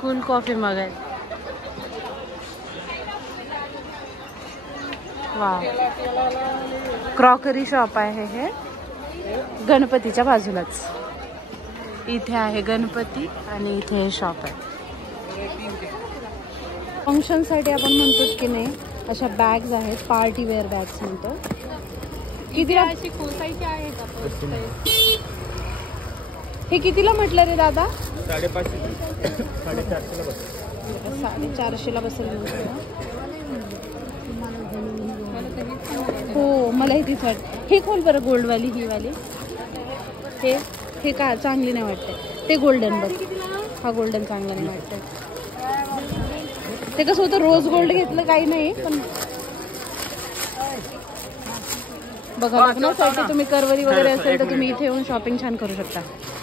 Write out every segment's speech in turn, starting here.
Cool coffee mug आहे. वा, crockery shop आहे हे गणपतीच्या बाजूलाच. इथे आहे गणपती आणि इथे हे शॉप आहे. फंक्शनसाठी आपण म्हणतो की नाही अशा बॅग्स आहेत, पार्टी वेअर बॅग्स म्हणतो. कितीला अशी खोसायची आहे का? हे कितीला म्हटलं रे दादा? 450ला बसेल. हो, मला हे तीच वाटते. हे खोल बरं, गोल्डवाली ही वाली. हे का चांगली नाही वाटते. ते गोल्डन बघ, हा गोल्डन चांगला नाही वाटत. ते कसं होतं, रोज गोल्ड घेतलं काही नाही, पण बघा लग्नासाठी तुम्ही करवरी वगैरे असेल तर तुम्ही इथे येऊन शॉपिंग छान करू शकता.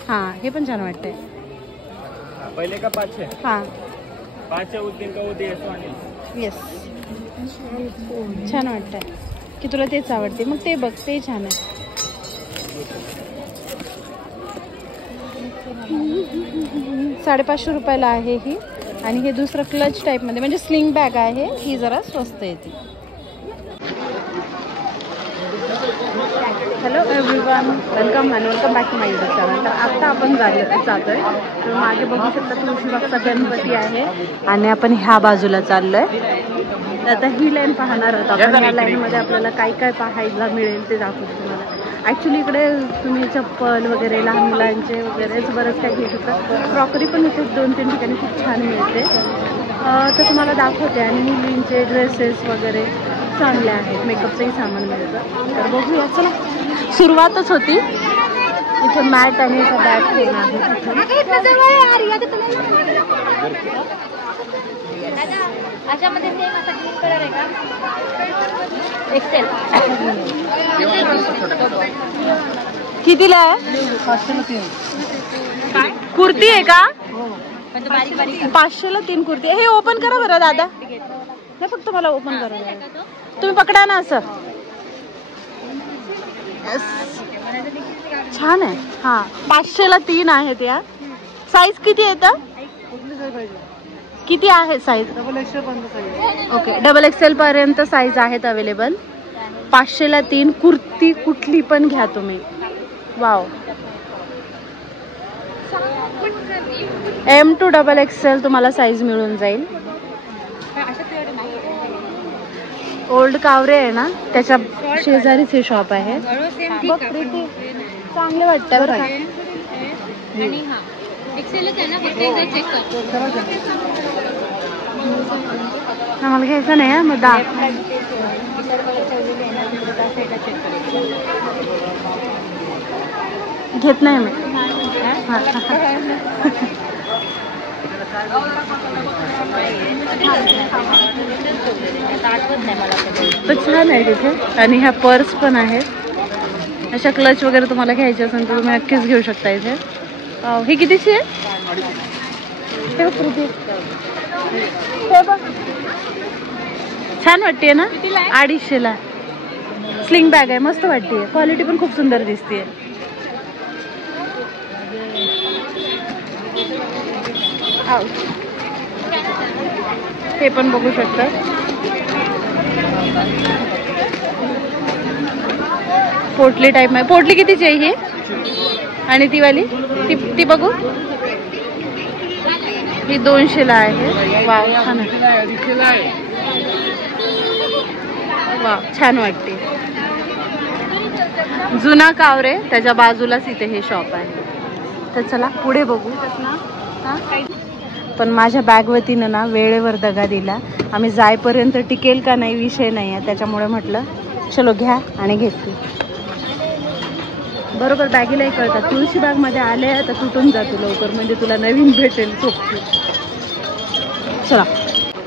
हाँ, हे पण छान वाटतंय. पहिले का 5 है? हाँ 5 है उस दिन का वो दे तो आणि. येस, छान वाटतंय की तुला तेच आवडते. मग ते बघ, ते छान आहे. ₹550 आहे ही. आणि हे दुसरं क्लच टाईपमध्ये म्हणजे स्लिंग बॅग आहे, ही जरा स्वस्त येते. Hello everyone, welcome back to my YouTube channel. तर आता आपण जातोय. तर मागे बघू शकता तुळशीबागचा गणपती आहे आणि आपण ह्या बाजूला चाललोय. तर आता ही लाईन पाहणार आहोत आपण. ह्या लाईनमध्ये आपल्याला काय काय पाहायला मिळेल ते दाखवतो तुम्हाला. ॲक्च्युली इकडे तुम्ही चप्पल वगैरे, लहान मुलांचे वगैरेच बरंच काही घेऊ शकता. क्रॉकरी पण इथे 2-3 ठिकाणी खूप छान मिळते. तर तुम्हाला दाखवते. आणि मुलींचे ड्रेसेस वगैरे चांगले आहेत, मेकअपचंही सामान मिळतं. तर बघूया, चला. सुरुवातच होती इथे मॅट आणि बॅग ठेवून आहे. कितीला आहे? 503. कुर्ती आहे का? 500ला 3 कुर्ती. हे ओपन करा बरं दादा. नाही, फक्त मला ओपन करा. तुम्ही पकडा ना असं. छान आहे. हा, 500ला 3 आहेत. या साईज किती येतं? किती आहे साईज? ओके, XXL पर्यंत साईज आहेत अवेलेबल. 500ला 3 कुर्ती कुठली पण घ्या तुम्ही. वाव. M to XXL तुम्हाला साईज मिळून जाईल. ओल्ड कावरे आहे ना, त्याच्या शेजारीच हे शॉप आहे. चांगले वाटतं बरं का. आम्हाला घ्यायचं नाही मग घेत नाही मी. तर छान आहे तिथे. आणि ह्या पर्स पण आहेत. अशा क्लच वगैरे तुम्हाला घ्यायचे असेल तर तुम्ही नक्कीच घेऊ शकता इथे. ही कितीची आहे? छान वाटते ना. 250ला स्लिंग बॅग आहे, मस्त वाटते. क्वालिटी पण खूप सुंदर दिसते. हे पण बघू शकता. पोटली टाईप आहे. पोटली कितीची आहे ही? आणि ती वाली ती बघू. ही 200ला आहे. वाव, छान आहे. वाव, छान वाटते. जुना कावरे त्याच्या बाजूलाच इथे हे शॉप आहे. तर चला पुढे बघू. पण माझ्या बॅगवतीनं ना वेळेवर दगा दिला. आम्ही जायपर्यंत टिकेल का नाही विषय नाही आहे. त्याच्यामुळे म्हटलं चलो घ्या आणि घेतली. बरोबर बॅगीलाही कळतात. तुळशी बागमध्ये आले तर तुटून जातो लवकर, म्हणजे तुला नवीन भेटेल सोपती. चला,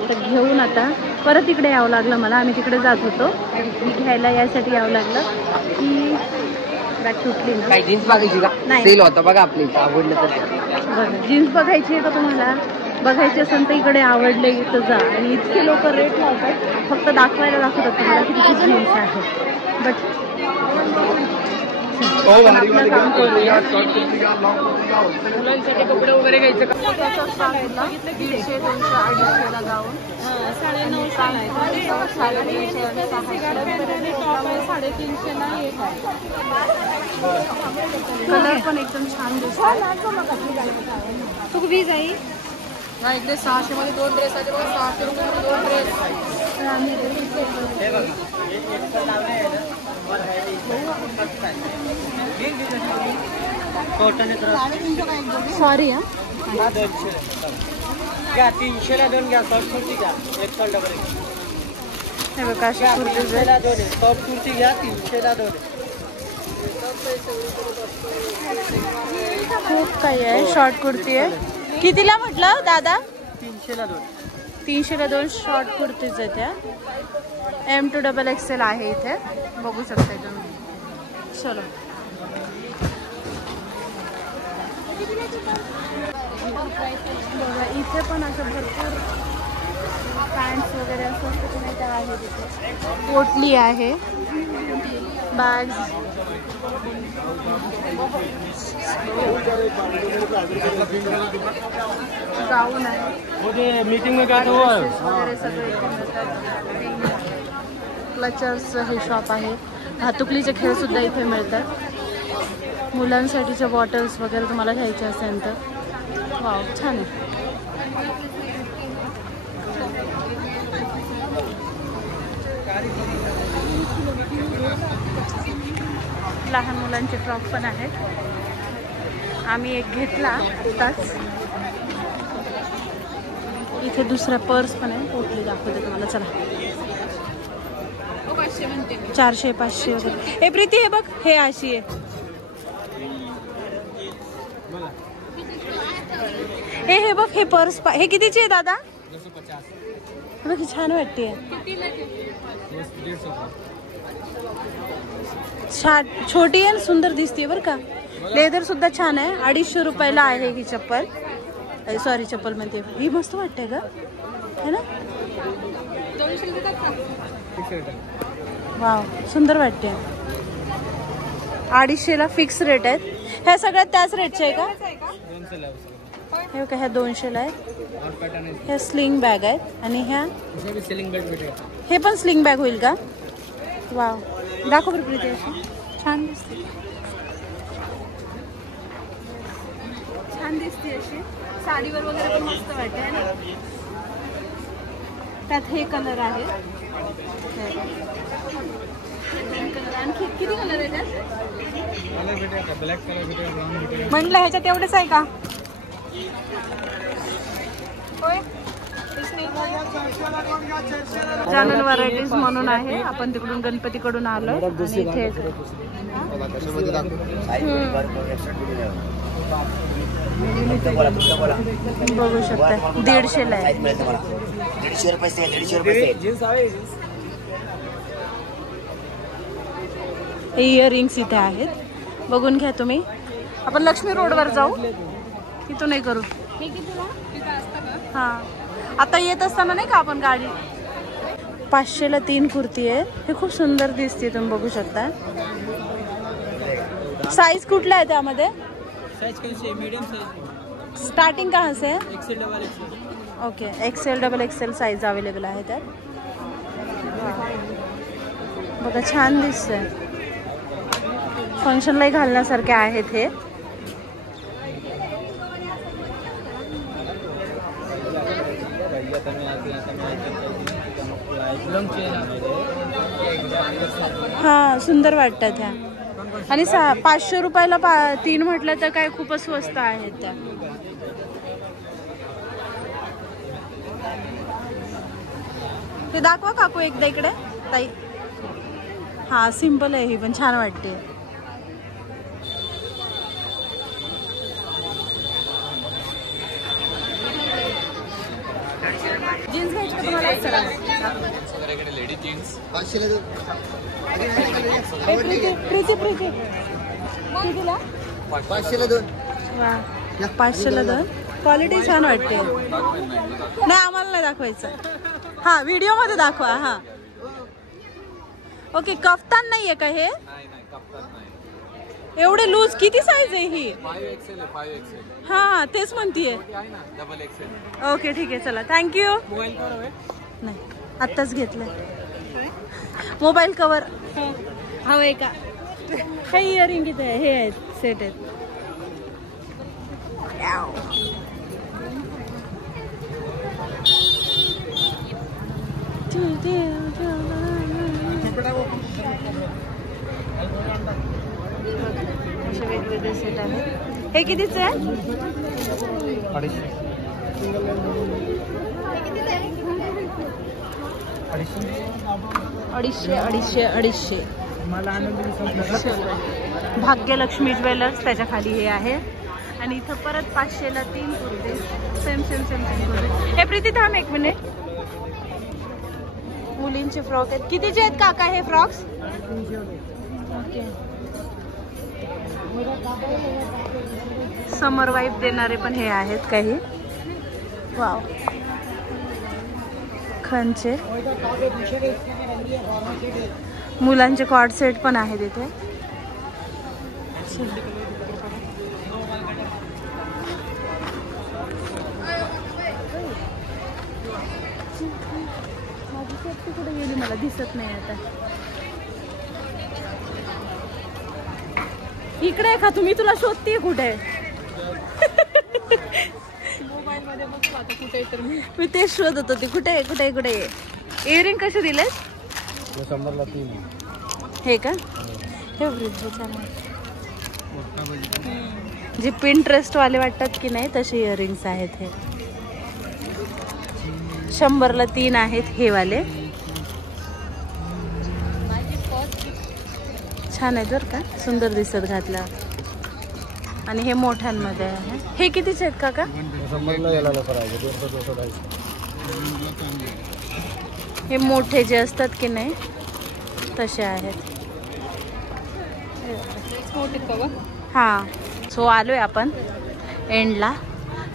तर घेऊन आता परत इकडे यावं लागलं मला. आम्ही तिकडे जात होतो. मी घ्यायला यासाठी यावं लागलं की बॅग तुटली ना. काय जीन्स बघायची का? नाही, सेल होता बघा आपली. आवडलं तर बघा. जीन्स बघायची आहे का तुम्हाला? बघायची असेल तर इकडे आवडले इथं जा. आणि इतके लोक रेट लावतात, फक्त दाखवायला दाखवतात तुम्हाला किती जीन्स आहे. बट आपण आपलं काम करूया. मुलांसाठी कपडे वगैरे घ्यायचं का? 150, 200, 250 गाऊन 950 कलर पण एकदम छान दिसतो. तू वीज आई नाही इकडे 600 मध्ये 2 ड्रेस आहे बघा. 600 रुपये 2 ड्रेस. सॉरी हा. घ्या 300 ला 2 घ्या. शॉर्ट कुर्ती घ्या. Excel double XL. हे बघा अशी कुर्ती 300 ला 2 आहे. टॉप कुर्ती घ्या 300 ला 2 आहे. खूप काही आहे. शॉर्ट कुर्ती आहे. कितीला म्हटलं दादा? 300 ला 2. 300 ला 2 शॉर्ट कुर्तीज आहेत त्या. M2XXL आहे इथे, बघू शकता तुम्ही. चलो बघा इथे पण असं भरपूर पॅन्ट्स वगैरे असं असतं नाही त्या आहे तिथे. पोटली आहे, बॅग्स, गाऊन आहे, मीटिंग में क्या वगैरे सगळे इथे मिळतात. क्लचर्स हे शॉप आहे. भातुकलीचे खेळ सुद्धा इथे मिळतात. मुलांसाठीचे बॉटल्स वगैरे तुम्हाला घ्यायचे असेल तर वाव छान आहे. लहान मुलांचे फ्रॉक पण आहेत. आम्ही एक घेतला आत्ताच. इथे दुसरा पर्स पण आहे. पोटली दाखवते तुम्हाला. चला 400 500 वगैरे. हे प्रीती हे बघ, हे अशी आहे. हे बघ, हे पर्स हे कितीची आहे दादा? 250. बघ छान वाटते. छोटी आहे, सुंदर दिसते बरं का. लेदर सुद्धा छान आहे. 250 रुपयाला आहे ही चप्पल. सॉरी चप्पल म्हणते. ही मस्त वाटते का है ना? वाव सुंदर वाटते. 250 ला फिक्स रेट आहेत. ह्या सगळ्यात त्याच रेटचे आहे का? हे का ह्या 200 ला आहे. ह्या स्लिंग बॅग आहेत आणि ह्या हे पण स्लिंग बॅग होईल का? वाव दाखव बरं प्रीती. अशी छान दिसते. छान दिसते अशी साडीवर वगैरे पण मस्त वाटते है ना. त्यात हे कलर आहे. आणखी किती कलर आहे त्यात? म्हटलं ह्याच्यात एवढेच आहे का? जानन व्हरायटीज म्हणून आहे. आपण तिकडून गणपतीकडून आलो आणि इथे बघू शकता 150 ला आहे. 150 रुपये. इयरिंग्स इथे आहेत. बघून घ्या तुम्ही. आपण लक्ष्मी रोडवर जाऊ. तिथून नाही करू. हां आता येत असताना नाही का आपण गाडी. 500 ला 3 कुर्ती आहे. हे खूप सुंदर दिसते. तुम्ही बघू शकता. साइज कुठला आहे त्यामध्ये? स्टार्टिंग कहाँ से है? Okay XL XXL size available आहे त्यात. बघा छान दिसतंय. फंक्शनलाही घालण्यासारखे आहेत हे. हा सुंदर वाटतात ह्या. आणि 500 रुपयाला 3 म्हटलं तर काय खूपच स्वस्त आहेत त्या. ते दाखवा काकू एकदा इकडे ताई. हा सिंपल आहे ही पण छान वाटते. जीन्स घ्यायची तुम्हाला? लेडीज जीन्स प्रीती कितीला? 500 ला 2. 500 ला 2. क्वालिटी छान वाटते. नाही आम्हाला नाही दाखवायचं. हा व्हिडिओ मध्ये दाखवा. हा ओके. कफ्तान नाहीये का हे? एवढे लूज किती साईज आहे ही? 5XL आहे 5XL. हा तेच म्हणतीये. आहे ना डबल XL. ओके ठीक आहे चला थँक्यू. मोबाईल कवर हवे नाही आत्ताच घेतलंय मोबाईल कवर हवंय का? काही इयरिंग इथे हे आहेत सेट आहेत. असे वेगवेगळे सेट आहेत. हे कितीच आहे? 250. भाग्यलक्ष्मी ज्वेलर्स त्याच्या खाली हे आहे आणि इथं परत 500ला 3 कुर्ते सेम कुर्ते. हे प्रीती थांब 1 मिनिट. मुलींचे फ्रॉक आहेत. कितीचे आहेत काका हे फ्रॉक्स? ओके. समर वाईफ देणारे पण हे आहेत काही. वाव खनचे मुलांचे कॉर्ड सेट पण आहेत इथे. कुठे गेली मला दिसत नाही आता. इकडे आहे का तुम्ही? तुला शोधते कुठे? मोबाईल मध्ये बघतो आता कुठे तर मी तेच शोधत होते कुठे कुठे कुठे. इयरिंग कसे दिलेत? 100ला 3. हे का? हे जे पिंटरेस्ट वाले वाटतात की नाही तसे इयरिंग्स आहेत हे. 100ला 3 आहेत हे वाले. छान आहे बरं का सुंदर दिसत घातला. आणि हे मोठ्यांमध्ये आहे. हे कितीचे आहेत काका? 100ला याला लफर आहे 200. हे मोठे जे असतात की नाही तसे आहेत. हां सो आलोय आपण एंडला.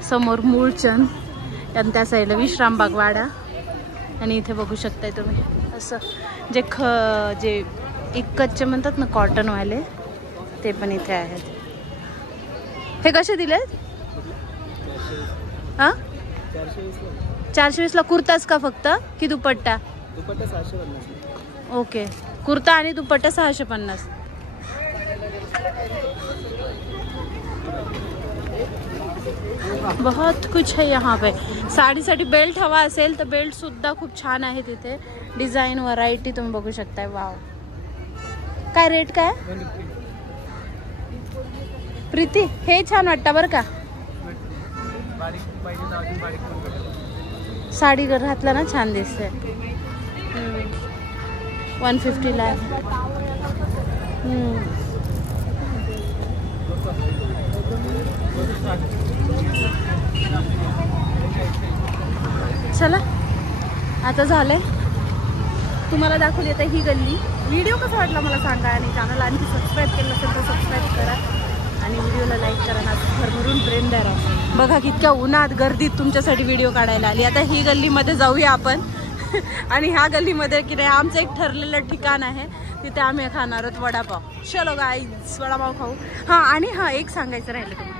समोर मूळचंद आणि त्या साईडला विश्रामबाग वाडा. आणि इथे बघू शकताय तुम्ही असं जे इक्कतचे म्हणतात ना कॉटनवाले ते पण इथे आहेत. हे कसे दिलेत? हां 420ला कुर्ताच का फक्त की दुपट्टा? दुपट्टा 650. ओके कुर्ता आणि दुपट्टा 650. बहुत कुछ है यहाँ पे. साडीसाठी बेल्ट हवा असेल तर बेल्ट सुद्धा खूप छान आहे तिथे. डिझाईन व्हरायटी तुम्ही बघू शकताय. वाव काय रेट काय? प्रीती हे छान वाटतं बरं का. साडी घातला ना छान दिसते. 150ला आहे. चला आता झालंय. तुम्हाला दाखवली आता ही गल्ली. व्हिडिओ कसा वाटला मला सांगा. आणि चॅनल आणखी सबस्क्राईब केलं असेल तर सबस्क्राईब करा आणि व्हिडिओला लाईक करा ना. भरभरून प्रेम द्या राव. बघा कितक्या उन्हात गर्दीत तुमच्यासाठी व्हिडिओ काढायला आली. आता ही गल्लीमध्ये जाऊया आपण. आणि ह्या गल्लीमध्ये की नाही आमचं एक ठरलेलं ठिकाण आहे तिथे आम्ही खाणार आहोत वडापाव. चलो गाईज वडापाव खाऊ. हां आणि हां एक सांगायचं राहिलं